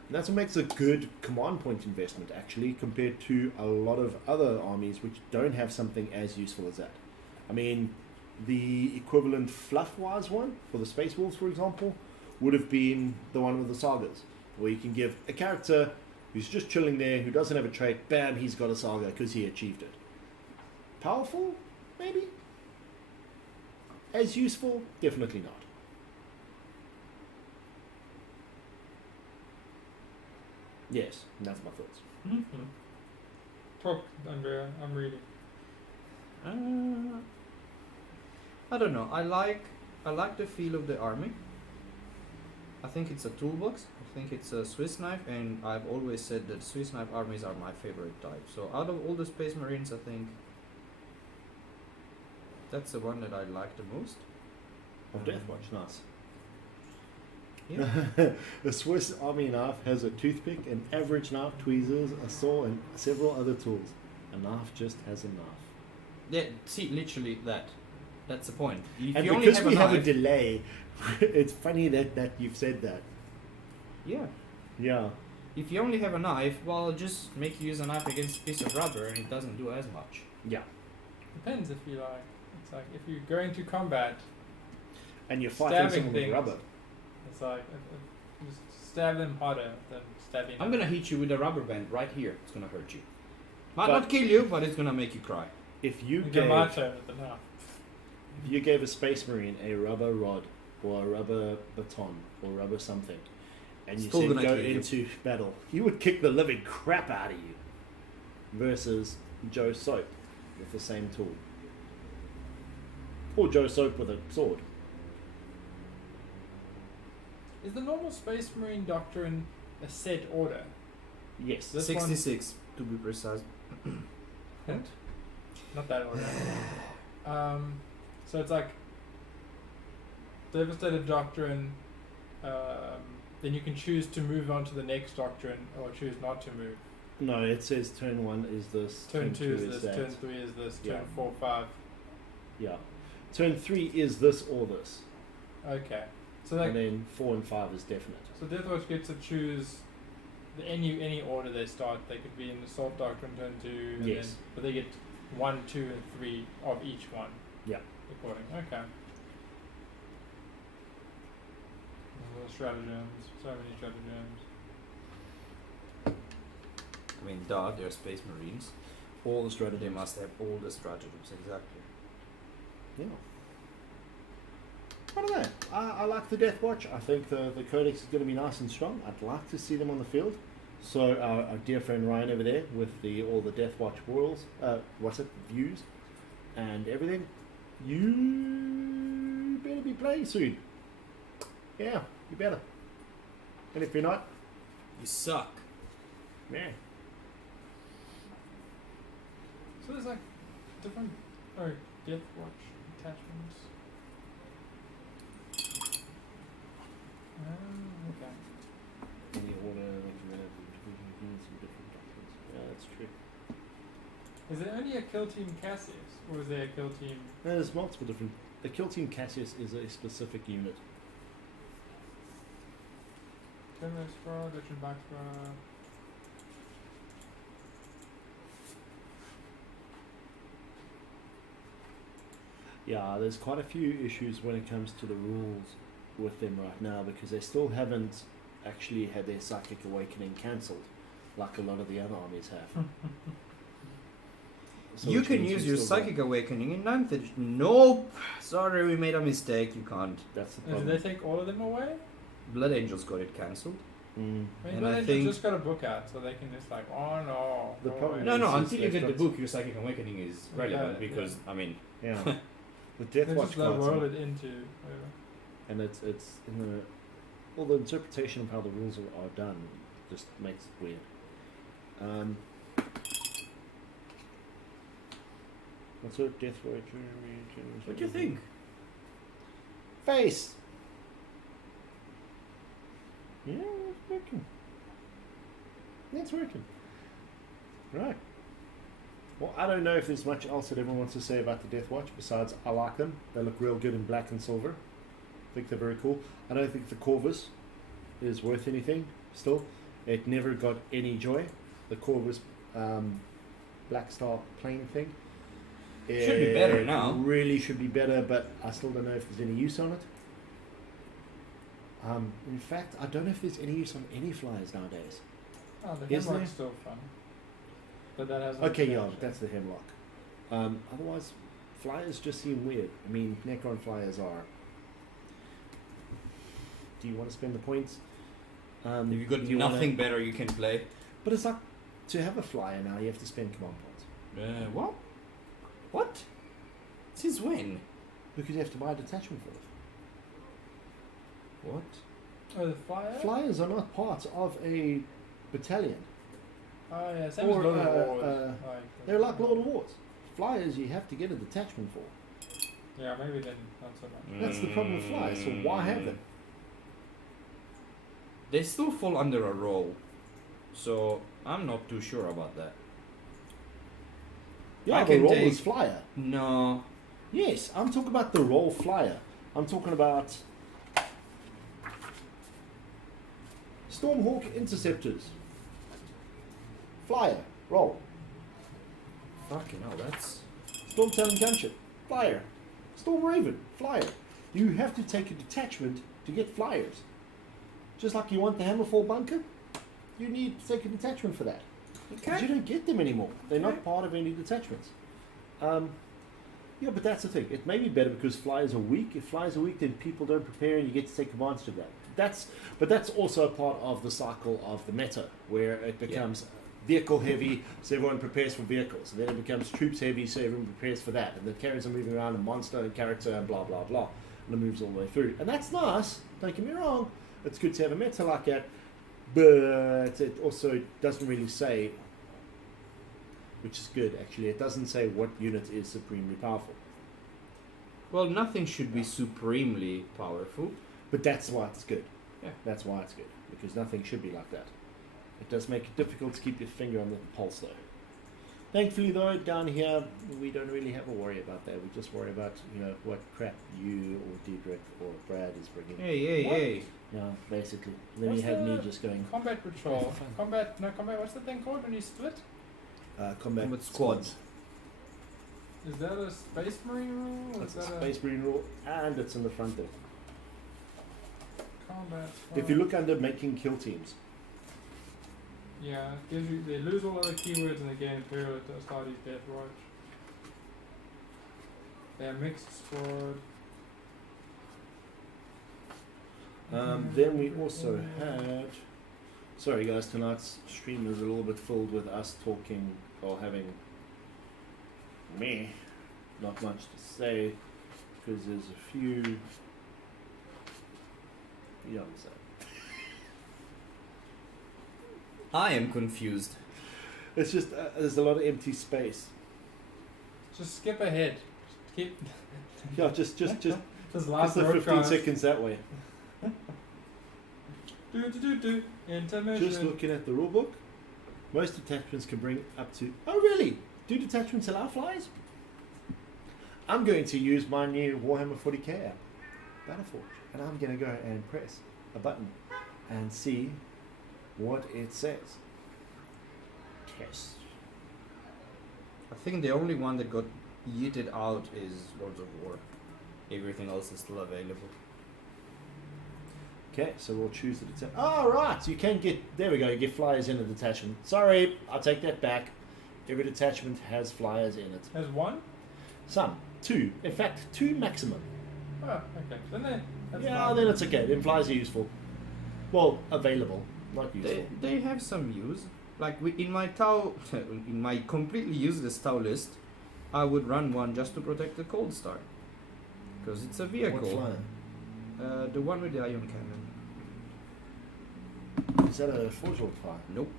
And that's what makes a good command point investment, actually, compared to a lot of other armies which don't have something as useful as that. I mean, the equivalent fluff-wise one, for the Space Wolves, for example, would have been the one with the Sagas, where you can give a character who's just chilling there, who doesn't have a trait, bam, he's got a Saga because he achieved it. Powerful? Maybe. As useful? Definitely not. Yes, and that's my thoughts. Talk, Andrea. I'm reading. I don't know. I like the feel of the army. I think it's a toolbox. I think it's a Swiss knife, and I've always said that Swiss knife armies are my favorite type. So out of all the Space Marines, I think that's the one that I like the most. Of Deathwatch, nice. Yeah. The Swiss Army knife has a toothpick, an average knife, tweezers, a saw, and several other tools. A knife just has a knife. Yeah. See, literally that. That's the point. If And you only because have we a have a knife, delay, it's funny that you've said that. yeah. Yeah. If you only have a knife, well, just make you use a knife against a piece of rubber, and it doesn't do as much. Yeah. Depends if you like. It's like if you go into combat, And you're fighting Stabbing someone with things. rubber. it's like you just stab them harder than stabbing. I'm them. gonna hit you with a rubber band right here. It's gonna hurt you. Might But- not kill you, but it's gonna make you cry. If you You gave get my turn with the knife. if you gave a Space Marine a rubber rod or a rubber baton or rubber something, and you Still said gonna go kill you. into battle, he would kick the living crap out of you. Versus Joe Soap with the same tool. Or Joe Soap with a sword. Is the normal Space Marine doctrine a set order? Yes. This 66 to be precise. What? Not that order. So it's like Devastated Doctrine, then you can choose to move on to the next doctrine or choose not to move. No, it says turn 1 is this. Turn 2 is this. that. Turn 3 is this. Yeah. Turn 4, 5. Yeah. Turn 3 is this or this. Okay. So like, And then 4 and 5 is definite. so Deathwatch gets to choose any order they start. They could be in the Assault Doctrine turn 2, and Yes. then, but they get 1, 2, and 3 of each one. Yeah. According. Okay. Little stratagems. So many stratagems. I mean, they're Space Marines. All the They strategies. must have all the stratagems, exactly. Yeah. I don't know. I like the Deathwatch. I think the Codex is going to be nice and strong. I'd like to see them on the field. So our dear friend Ryan over there with all the Deathwatch worlds, views and everything, you better be playing soon. Yeah, you better. And if you're not, You suck. man. So there's like different Deathwatch attachments. Okay. Any order, some different documents. Yeah, that's true. Is there only a kill team Cassius, or is there a kill team? No, there's multiple different. The Kill Team Cassius is a specific unit. Codex Bra, Veteran Box Bra. Yeah, there's quite a few issues when it comes to the rules with them right now because they still haven't actually had their Psychic Awakening cancelled like a lot of the other armies have. So You which can means use we your still got- Psychic Awakening in 9th edition. Nope! Sorry, we made a mistake. You can't. That's the Did problem. they take all of them away? Blood Angels got it cancelled. Mm. Maybe And I they think- just got a book out, so they can just like, oh no. The go problem- away. No, no, It's until you just get the left book, your Psychic Awakening is relevant Yeah, because, yeah. I mean, Yeah. The They Deathwatch just like cards, roll it into whatever. and it's in the well the interpretation of how the rules are done just makes it weird. What's it? Deathwatch. what do you think? Face. Yeah, it's working. It's working. Right. Well, I don't know if there's much else that everyone wants to say about the Deathwatch besides I like them. They look real good in black and silver. I think they're very cool. I don't think the Corvus is worth anything still. It never got any joy. The Corvus Black Star plane thing. Should be better It now. Really should be better, but I still don't know if there's any use on it. In fact, I don't know if there's any use on any flyers nowadays. Oh, the Is Hemlock's there? still fun. But that hasn't Okay, changed yeah, yet. that's the Hemlock. Otherwise, flyers just seem weird. I mean, Necron flyers are. Do you want to spend the points? If you've got do you nothing wanna- better you can play. But it's like to have a flyer now, you have to spend command points What? What? Since when? because you have to buy a detachment for it. What? Oh, the fire? Flyers are not part of a battalion. Oh, yeah, same Or, as Lord of uh, Wars. They're like Lord of Wars. Flyers you have to get a detachment for. Yeah, maybe then not so much. That's the problem with flyers. So why have them? They still fall under a role. So I'm not too sure about that. Yeah, I the can roll take- is flyer. No. Yes, I'm talking about the roll flyer. I'm talking about Stormhawk interceptors. Flyer, roll. Fucking hell, that's... Storm Talon gunship, flyer. Storm Raven, flyer. You have to take a detachment to get flyers. Just like you want the Hammerfall bunker, you need to take a detachment for that. Because you don't get them anymore. They're not part of any detachments. Yeah, but that's the thing. It may be better because flyers are weak. If flyers are weak, then people don't prepare and you get to take advantage of that. But that's also a part of the cycle of the meta, where it becomes vehicle heavy, so everyone prepares for vehicles. And then it becomes troops heavy, so everyone prepares for that. And the carriers are moving around, and monster and character and blah, blah, blah. And it moves all the way through. And that's nice, don't get me wrong. It's good to have a meta like that, but it also doesn't really say, which is good actually, it doesn't say what unit is supremely powerful. Well, nothing should be supremely powerful. But that's why it's good. Yeah. That's why it's good, because nothing should be like that. It does make it difficult to keep your finger on the pulse, though. Thankfully, though, down here we don't really have a worry about that. We just worry about what crap you or Diedrich or Brad is bringing. Hey. Yeah, basically. Then What's you have me the just going Combat patrol. Fine. Combat. What's the thing called when you split? combat With squads. Is that a Space Marine rule? Or That's is a that Space Marine rule, and it's in the front there. combat? If you look under making kill teams, Yeah, it gives you. They lose all other keywords and they gain Imperial at Astartes Deathwatch. They're mixed squad. then we also had. Sorry guys, tonight's stream is a little bit filled with us talking or having not much to say because there's a few. You understand. I am confused. It's just there's a lot of empty space. Just skip ahead. Keep. Yeah, just Just just last the 15 broadcast. seconds that way. Do. Intermission. Just looking at the rulebook, most detachments can bring up to. Oh, really? Do detachments allow flies? I'm going to use my new Warhammer 40k app, Battleforge, and I'm going to go and press a button and see what it says. Test. I think the only one that got yeeted out is Lords of War. Everything else is still available. Okay, so we'll choose the detachment. Oh, right. So you can get. There we go. You get flyers in a detachment. Sorry, I'll take that back. Every detachment has flyers in it. There's one. Some. 2. In fact, 2 maximum. Oh, okay. That's Yeah, fine. then it's okay. Then flies are useful. Well, available, not useful. They have some use. Like in my Tau, in my completely useless Tau list, I would run one just to protect the Cold Star, because it's a vehicle. What flyer? The one with the ion cannon. Is that a Forge Lord flyer? Nope.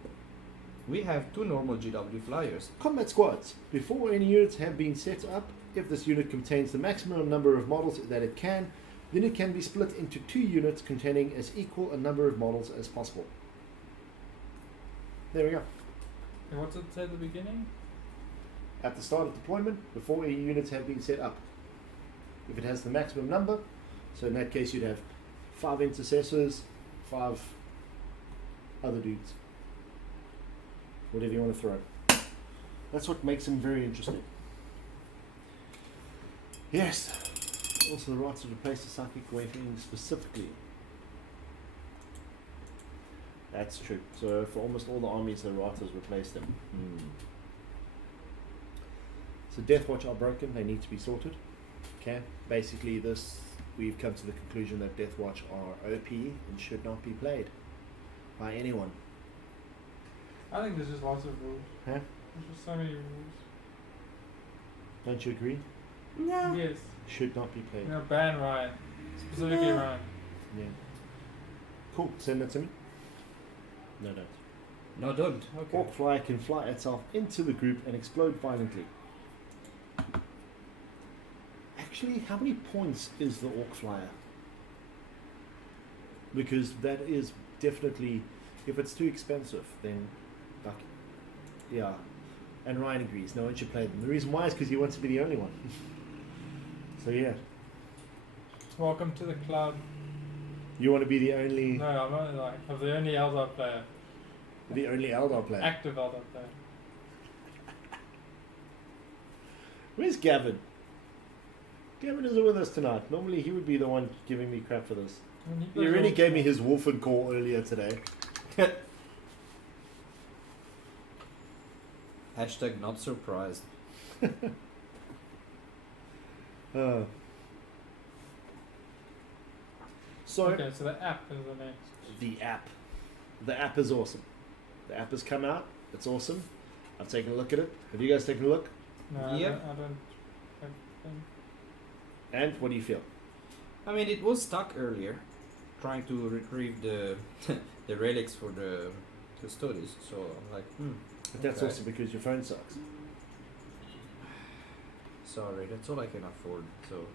We have 2 normal GW flyers. Combat squads. Before any units have been set up, if this unit contains the maximum number of models that it can, then it can be split into 2 units containing as equal a number of models as possible. There we go. And what's it say at the beginning? At the start of deployment, before any units have been set up. If it has the maximum number, so in that case you'd have 5 intercessors, 5 other dudes. Whatever you want to throw. That's what makes them very interesting. Yes. Also the right to replace the psychic awakening specifically. That's true. So for almost all the armies, the writers replaced them. So Deathwatch are broken. They need to be sorted. Okay. Basically, we've come to the conclusion that Deathwatch are OP and should not be played by anyone. I think there's just lots of rules. Huh? There's just so many rules. Don't you agree? No. Yes. Should not be played. Ban Ryan. Specifically Yeah. Ryan. Yeah. Cool. Send that to me. No, don't. No, don't. Okay. Orc flyer can fly itself into the group and explode violently. Actually, how many points is the Orc flyer? Because that is definitely, if it's too expensive, then, like, yeah. And Ryan agrees. No one should play them. The reason why is because he wants to be the only one. So yeah, Welcome to the club. you want to be the only, No, I'm not like I'm the only Eldar player. the only Eldar player. Active Eldar player. Where's Gavin? Gavin isn't with us tonight. Normally he would be the one giving me crap for this. I mean, He plays already all- gave me his Wolfen call earlier today. Hashtag not surprised. So Okay, so the app is the next. the app. The app is awesome. The app has come out. It's awesome. I've taken a look at it. Have you guys taken a look? No, Yep. I don't think. And what do you feel? I mean, it was stuck earlier, trying to retrieve the the relics for the custodies. So I'm like, But that's okay. also because your phone sucks. Sorry, that's all I can afford. So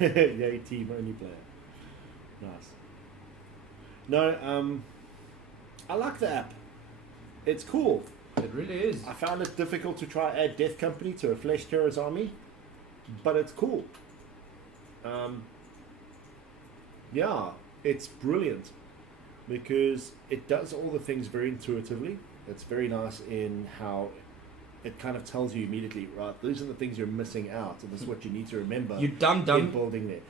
Yay, team only player. Nice. No, I like the app. It's cool. It really is. I found it difficult to try add Death Company to a Flesh Terror's army, but it's cool. Yeah, it's brilliant because it does all the things very intuitively. It's very nice in how it kind of tells you immediately, right, these are the things you're missing out, and this is what you need to remember You dumb in dumb. building there.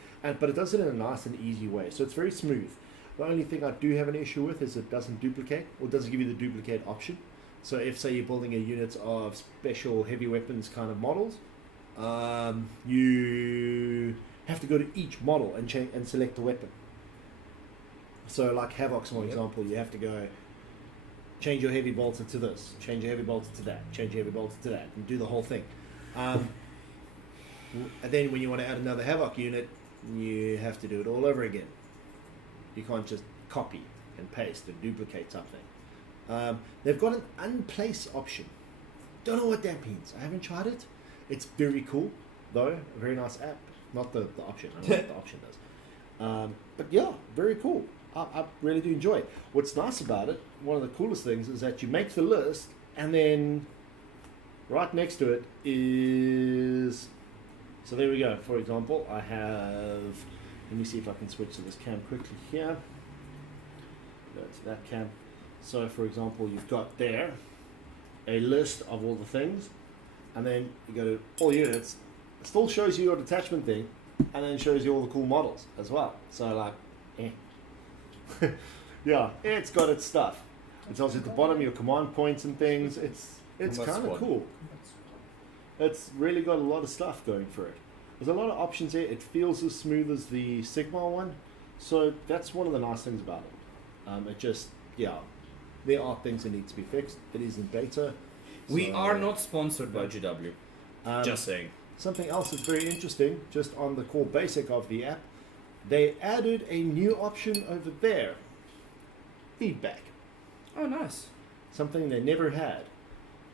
But it does it in a nice and easy way, so it's very smooth. The only thing I do have an issue with is it doesn't duplicate, or doesn't give you the duplicate option. So if, say, you're building a unit of special heavy weapons kind of models, you have to go to each model and and select the weapon. So like Havoc's, for example, you have to go change your heavy bolter to this, change your heavy bolter to that, change your heavy bolter to that, and do the whole thing. And then when you want to add another Havoc unit, you have to do it all over again. You can't just copy and paste and duplicate something. They've got an unplace option. Don't know what that means. I haven't tried it. It's very cool, though. A very nice app. Not the option. I don't know what the option does. But yeah, very cool. I really do enjoy it. What's nice about it, one of the coolest things, is that you make the list, and then right next to it is... So there we go. For example, I have... Let me see if I can switch to this cam quickly here. Go to that cam. So for example, you've got there a list of all the things, and then you go to all units. It still shows you your detachment thing, and then shows you all the cool models as well. So like, yeah, it's got its stuff. It tells you at the bottom your command points and things. It's kind of cool. It's really got a lot of stuff going for it. There's a lot of options here. It feels as smooth as the Sigma one, so that's one of the nice things about it. It just, yeah, there are things that need to be fixed. It is in beta. We so- are not sponsored by GW. Just saying. Something else that's very interesting, just on the core basic of the app, they added a new option over there. Feedback. Oh, nice. Something they never had.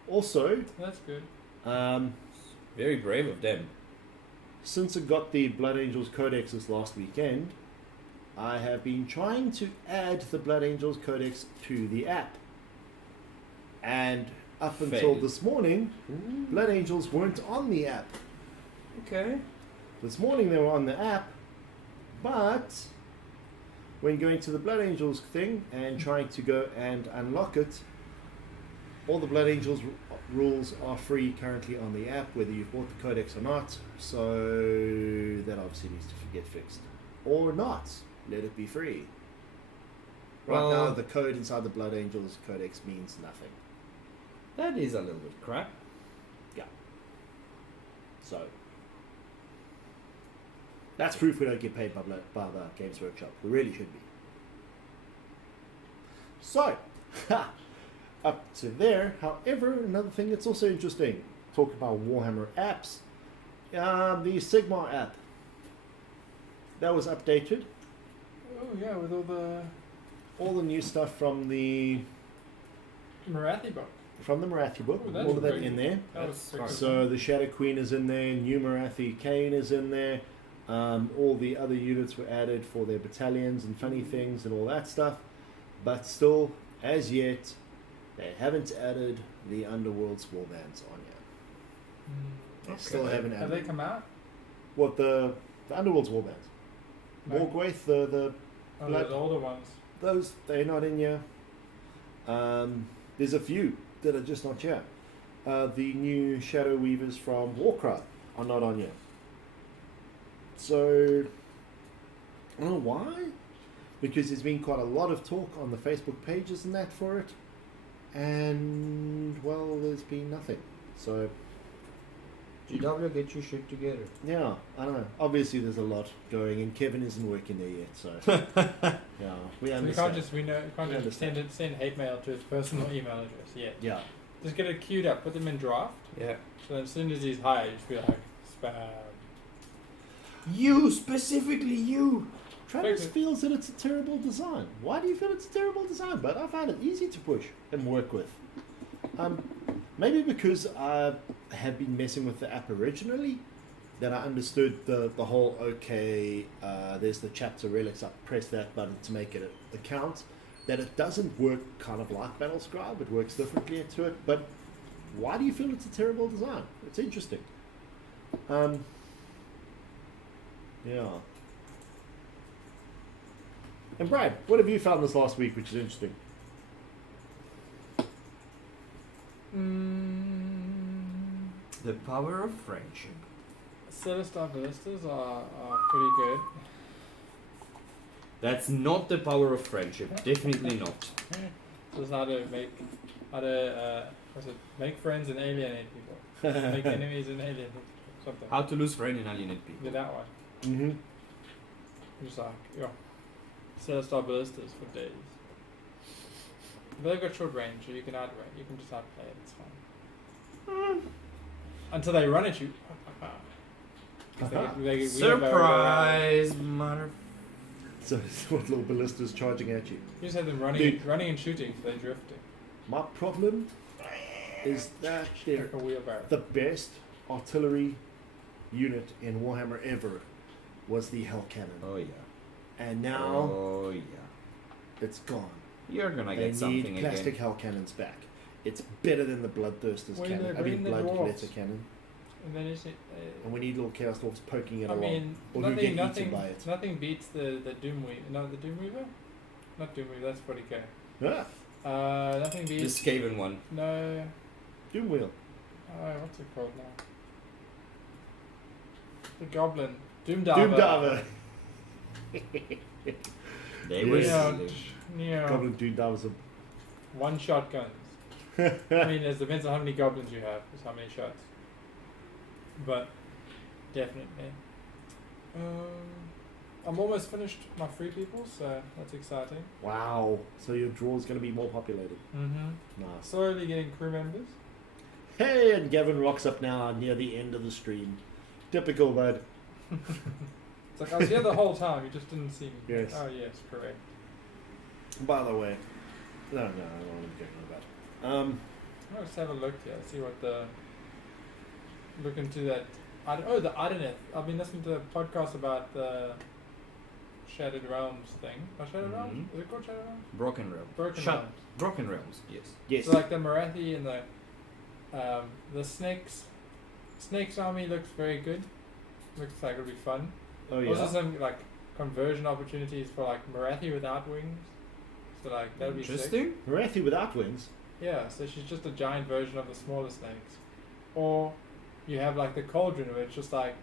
Also, That's good. Very brave of them. since it got the Blood Angels Codex this last weekend, I have been trying to add the Blood Angels Codex to the app. And up until Failed. this morning, Blood Angels weren't on the app. Okay. This morning they were on the app, but when going to the Blood Angels thing and trying to go and unlock it, all the Blood Angels rules are free currently on the app, whether you've bought the Codex or not, so that obviously needs to get fixed. Or not, let it be free. Right Well- now the code inside the Blood Angels Codex means nothing. That is a little bit crap. So that's proof we don't get paid by the Games Workshop. We really should be. So, up to there. However, another thing that's also interesting, talk about Warhammer apps. The Sigma app. That was updated. Oh yeah, with all the New stuff from the Marathi book. Marathi book. Oh, that's All of that great. in there. That was pretty So the Shadow Queen is in there, New Marathi Kane is in there, all the other units were added for their battalions and funny things and all that stuff, but still, as yet, they haven't added the Underworld Warbands on yet. They still haven't Have added. they come out? What, the Underworld Warbands? No. Morgwaith, the Oh, Blood- those older ones. those, they're not in here. There's a few that are just not here. The new Shadow Weavers from Warcry are not on yet. So, I don't know why. Because there's been quite a lot of talk on the Facebook pages and that for it. And, well, there's been nothing. So, GW, get your shit together. yeah, I don't know. Obviously, there's a lot going, and Kevin isn't working there yet, so. Yeah, we So we understand. can't just we can't We just send hate mail to his personal email address yet. Yeah. Just get it queued up, put them in draft. Yeah. So as soon as he's hired, just be like spam. You, specifically you. Travis Perfect. feels that it's a terrible design. Why do you feel it's a terrible design? But I find it easy to push and work with. Maybe because I have been messing with the app originally, that I understood the whole, okay, there's the chapter relics, I press that button to make it a count. that it doesn't work kind of like Battlescribe. It works differently to it. But why do you feel it's a terrible design? It's interesting. Yeah. And Brad, what have you found this last week, which is interesting? The power of friendship. Celestar ballistas are pretty good. That's not the power of friendship. Definitely not. Just how to make friends and alienate people. Make enemies and alienate people. Something. How to lose friend and alienate people. Yeah, that one. Mm-hmm. Just like, yeah. Celestar ballistas for days. They've got short range, so you can outrange. You can just outplay it. It's fine. Until they run at you. 'Cause they get Surprise, mother. So what little ballistas charging at you? You just have them running, Dude. running and shooting, so they're drifting. My problem is that they're Like a wheelbarrow. the best artillery unit in Warhammer ever was the Hell Cannon. Oh yeah. And now Oh yeah. it's gone. You're gonna They get something need plastic again. Hell Cannons back. It's better than the Bloodthirsters When cannon. they're I mean, bringing the Blood dwarves. Letter Cannon. And then is it? And we need little Chaos Dwarfs poking it I along. mean, or who get nothing, eaten by it. nothing beats the Doomweaver. No, the Doomweaver. Not Doomweaver. That's 40k. Ah, Nothing The beats. Skaven one. No. Doomwheel. What's it called now? The Goblin. Doomdiver. Doomdiver. They were Yeah. English. Yeah. Goblin Doomdivers are... One-shot guns. I mean, it depends on how many goblins you have, is how many shots. But definitely. I'm almost finished my free people, so that's exciting. Wow. So your draw's going to be more populated. Mm-hmm. Nice. Slowly getting crew members. Hey, and Gavin rocks up now near the end of the stream. Typical, bud. It's like I was here the whole time, you just didn't see me. Yes. Oh yes, correct. By the way, no, I don't want to get about. I'll just have a look here, see what the look into that. The Ideneth. I've been listening to a podcast about the Shattered Realms thing. Not Shattered Realms? Is it called Shattered Realms? Broken Realm. Broken Shut- Realms. Broken Realms. Yes. Yes. So like the Marathi and the Snakes army looks very good. Looks like it'll be fun. Oh yeah. Also some like conversion opportunities for like Marathi without wings. So like that would be sick. Interesting. Marathi without wings. Yeah, so she's just a giant version of the smaller snakes. Or you have like the Cauldron where it's just like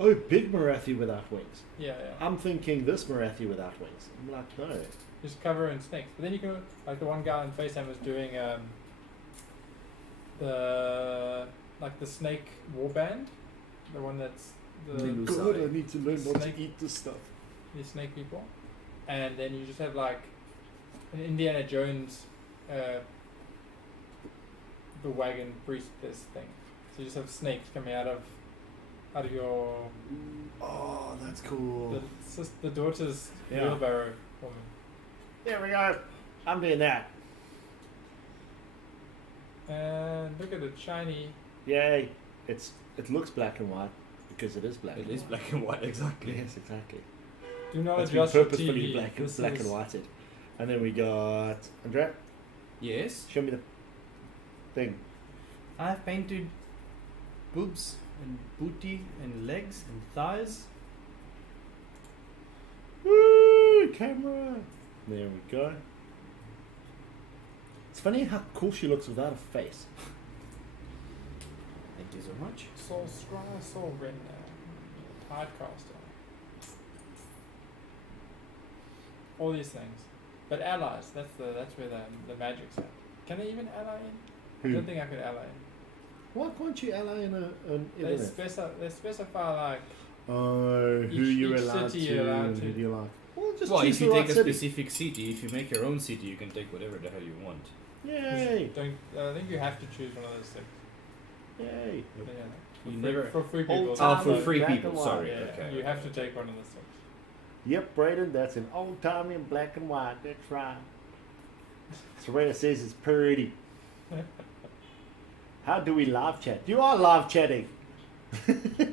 Oh, big Marathi without wings. yeah. I'm thinking this Marathi without wings. I'm like, no. Just cover her in snakes. But then you can like the one guy on FaceTime was doing the snake warband. The one that's the God, I need to learn what Snake. to eat this stuff. the snake people. And then you just have like an Indiana Jones the wagon priestess thing. So you just have snakes coming out of your Oh, that's cool. the daughter's Yeah. wheelbarrow woman. There we go. I'm doing that. And look at it, shiny. Yay. It looks black and white because it is black. It and is white. black and white, exactly. Yes, exactly. Do not That's been adjust your purposefully TV. black This and is- whited. And then we got Andrea. Yes. Show me the thing. I've painted boobs and booty and legs and thighs. Woo! Camera. There we go. It's funny how cool she looks without a face. Thank you so much. Soul Scroll, Soul Red, Tidecaster. All these things. But allies, that's where the magic's at. Can they even ally in? I Who? don't think I could ally in. Why can't you ally in an They internet? specify like Oh, who Each- you're each allowed city to, you're allowed and to. who do you like? Well, just Well, choose if you the take right a city. specific city, if you make your own city, you can take whatever the hell you want. Yay! don't. I think you have to choose one of those six. Yay! Yeah, for You free, never- for free Old people. time Oh, for and free black people, and white. sorry. Yeah, Okay. you have to take one of the six. Yep, Braden, that's an old timey and black and white. That's right. Soraya says it's pretty. How do we live chat? You are live chatting.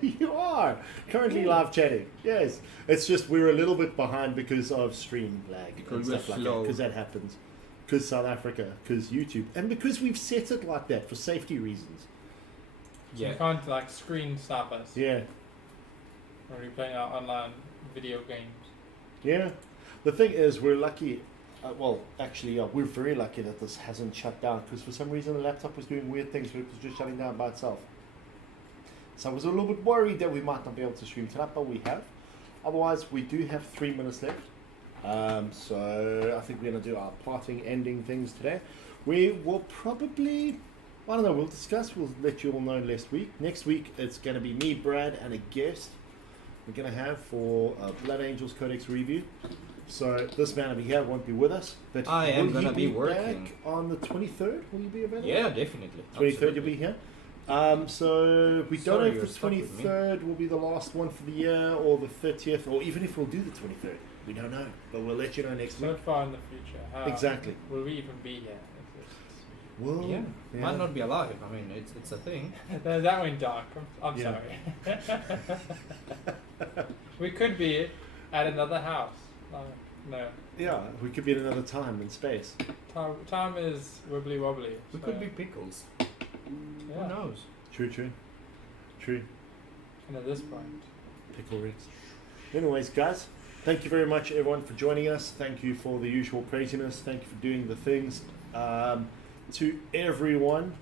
You are currently live chatting. Yes, it's just we're a little bit behind because of stream lag Because and we're stuff like that. slow. Because that happens. Because South Africa. Because YouTube. And because we've set it like that for safety reasons. So you can't like screen stop us Yeah. when we're playing our online video games. Yeah. The thing is, we're lucky. Well, actually, yeah, we're very lucky that this hasn't shut down because for some reason the laptop was doing weird things. It was just shutting down by itself. So I was a little bit worried that we might not be able to stream tonight, but we have. Otherwise, we do have 3 minutes left. So I think we're going to do our parting, ending things today. We will probably, I don't know, we'll discuss. We'll let you all know next week. It's going to be me, Brad, and a guest we're going to have for Blood Angels Codex review. So this man over here won't be with us. But I am will gonna he be working. back on the 23rd. Will you be available? Yeah, definitely. 23rd you'll be here. So we don't Sorry, know you're if the stuck with me. 23rd will be the last one for the year or the 30th, or even if we'll do the 23rd. We don't know, but we'll let you know next So week. far in the future, how Exactly. will we even be here? Well, Yeah, might not be alive. I mean, it's a thing. That went dark. I'm Yeah. sorry. We could be at another house. No, Yeah, we could be in another time and space. time is wibbly wobbly. We so, could be pickles. Yeah. Who knows? True. And at this point, Pickle Rex. Anyways, guys, thank you very much, everyone, for joining us. Thank you for the usual craziness. Thank you for doing the things. To everyone,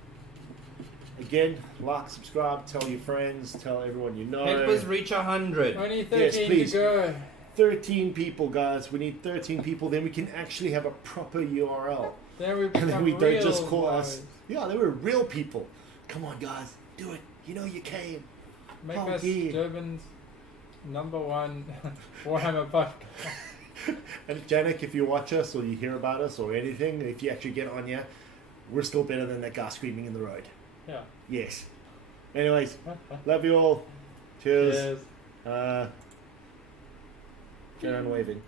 again, like, subscribe, tell your friends, tell everyone you know. Help us reach 100. only 13 Yes, please. to go. 13 people, guys. We need 13 people. Then we can actually have a proper URL. Then we And become then we don't real just call boys. us. Yeah, they were real people. Come on, guys. Do it. You know you can. Make Oh, us yeah. Durban's #1 Warhammer podcast. And Janik, if you watch us or you hear about us or anything, if you actually get on here, we're still better than that guy screaming in the road. Yeah. Yes. Anyways, love you all. Cheers. Cheers. Karen waving.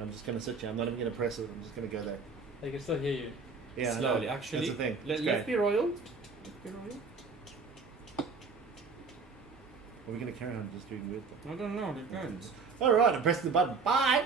I'm just going to sit here. I'm not even going to press it. I'm just going to go there. They can still hear you. Yeah, I know. Slowly, actually. That's the thing. It's Let's great. be royal. Let's be royal. Are we going to carry on just doing weird things? I don't know, depends. All right, I'm pressing the button. Bye.